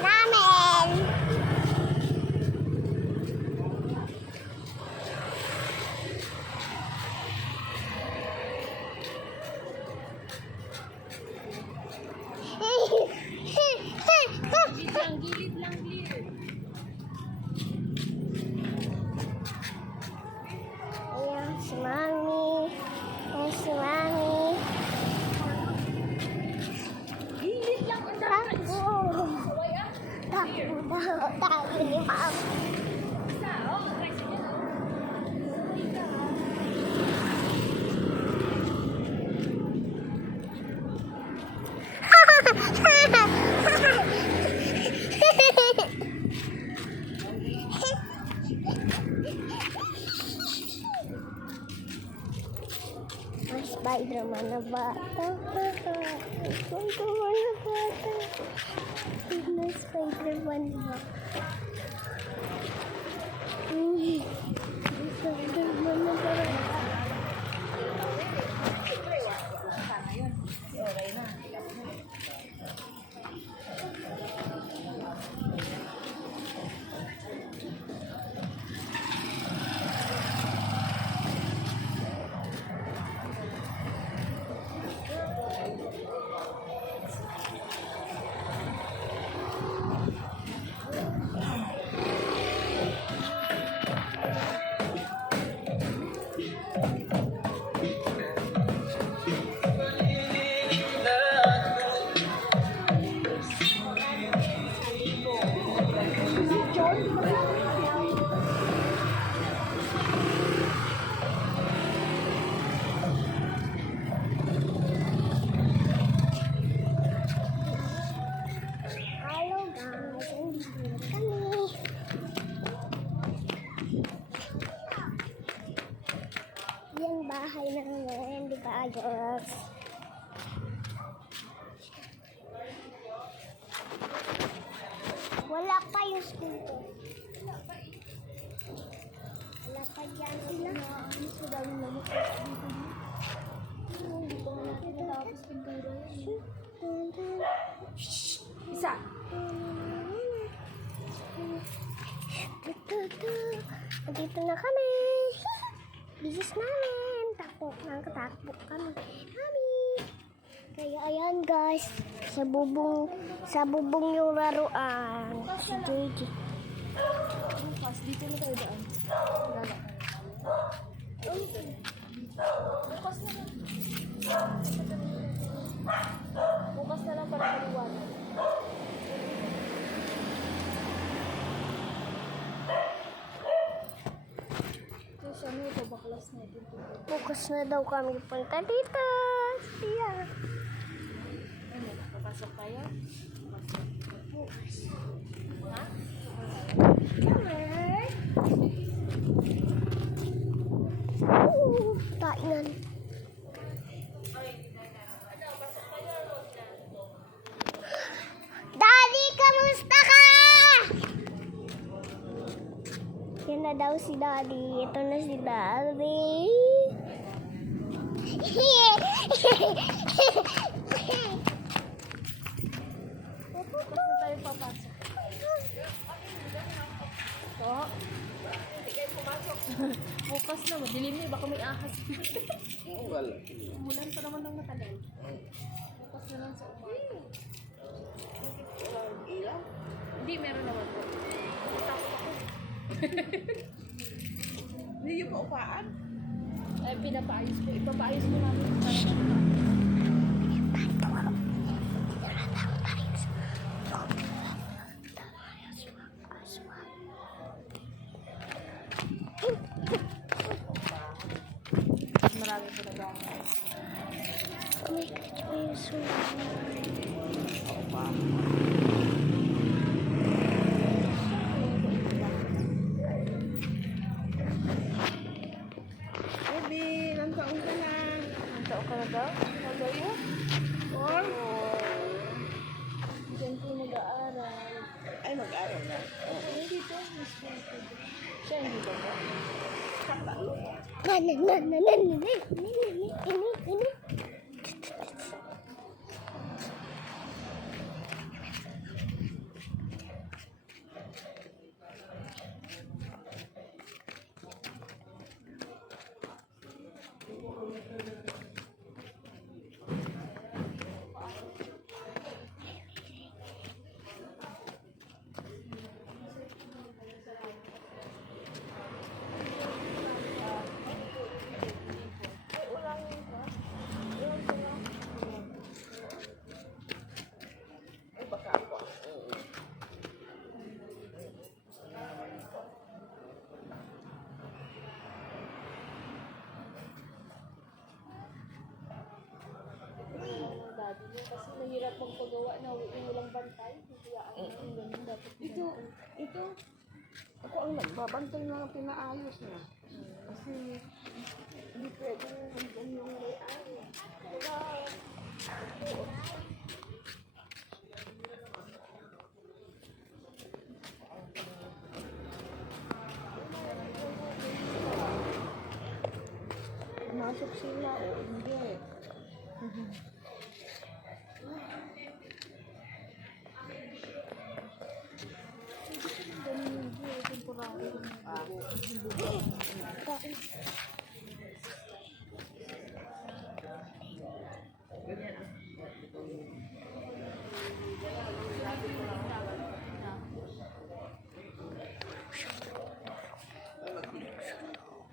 namin. Gilid lang, gilid. Ayan, si Mami. Ayan, si Mami. Gilid lang ang Takbo. Takbo daw. Takbo ni Mami. May Spider-Man na bata. Spider-Man na bata. May Spider-Man na. May Spider-Man na bata. Hello guys, andito na kami. Yan bahay namin, di ba guys? Wala pa yung dito. Wala pa dyan sila. Ano sa dami na mo dito? Hindi ko na natapos pintura yun. Isa. Dito na kami. Bisis namin. Takbo kami. Kaya ayan guys, sa bubong yung laruan. Si JJ. Bukas, dito na tayo daan. Bukas na lang. Bukas na lang para maliwanag. Tapos ano ito, baklas na ito. Bukas na daw kami punta dito. Siya. Ano, papasok tayo? Bukas. Ha? Tainan. Daddy, kamusta ka? Yan na daw si Daddy. Ito na si Daddy. Bukas na tayo papasok. Ito. Hindi kayo pumasok. Bukas na, madilim na. Baka may ahas. Wala. Umulan pa naman ng matagal. Bukas na lang sa umaga. Ilang? Hindi, meron naman po. Takot ako. Hindi yung paupaan? Eh, pinapaayos ko. Ipapaayos mo namin. Para marami po nag-aayos. Oh my God, may sulat. Baby, ilang taon ka na? Ang taon ka na daw? Nagayo? Or? Diyan po nag-aaral. Ay, mag-aaral na. Hindi dito. Siya hindi ba ba? sabi niya. Kasi mahirap magpagawa na yung walang bantay. Kaya ang ganun dapat. Ito, ako ang nagbabantay na pinaayos na. Kasi hindi pwede nandun yung may-ari. Pumasok sila o hindi. Ganun yung temporary. Ah. Bakit?